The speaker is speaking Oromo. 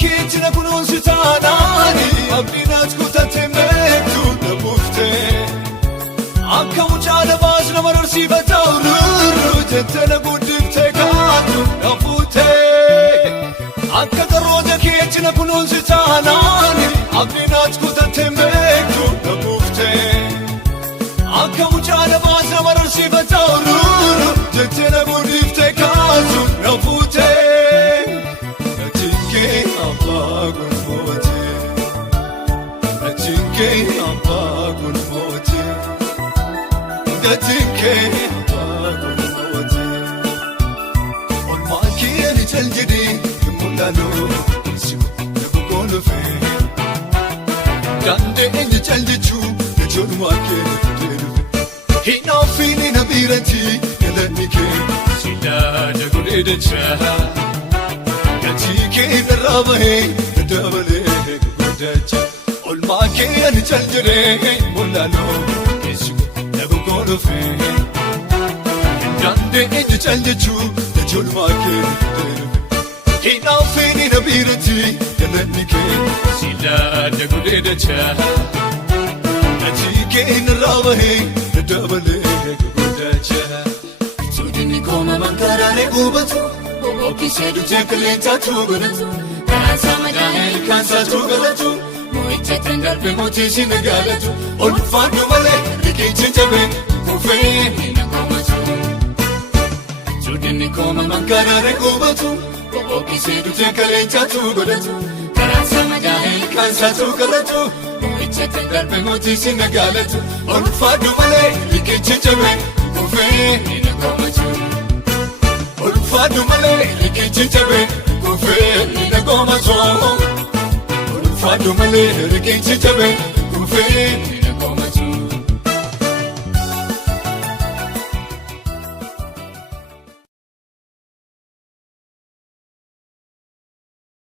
keetina kunuunsitaanaani abdiinaas kutate meektu dhabuufte akka mucaa nabaas nama dorsiifata ururu jette na guddifte kaatu dhafuute akka karoota keetina kunuunsitaanaani abdiinaas kutate meektu dhabuufte akka mucaa nabaas nama dorsiifata ururu jette na guddifte kaatu dhafuute Gatinke abagunmote Olmakieni chaljidi mulalo siu nabugolofe Dande enye chaljichu nejolmakieni delufe Hinafini nabirati yalanike sila jaguledecha Gatike narabahe nadabale gudacha Olmakieni chaljide mulalo Dande enye chaljechu nejolmaake Hinafini nabirati yalanike sila jaguledecha Ajike narabahe nadabale gudacha Sudini koma mankarane ubatu Boboki shedu jekalenta tugunatu Kansa madahel kansa tugalatu Moichetan darbe motishi nagalatu Olfadu male rikichi jabe Kufeni na komatu Sudini koma mankarane ubatu Boboki shedu jekalenta tugunatu Kansa madahel kansa tugalatu Moichetan darbe motishi nagalatu Olfadu male rikichi jabe Kufeni na komatu Olfadu male rikichi jabe Kufeni na komatu Olfadu male rikichi jabe Kufeni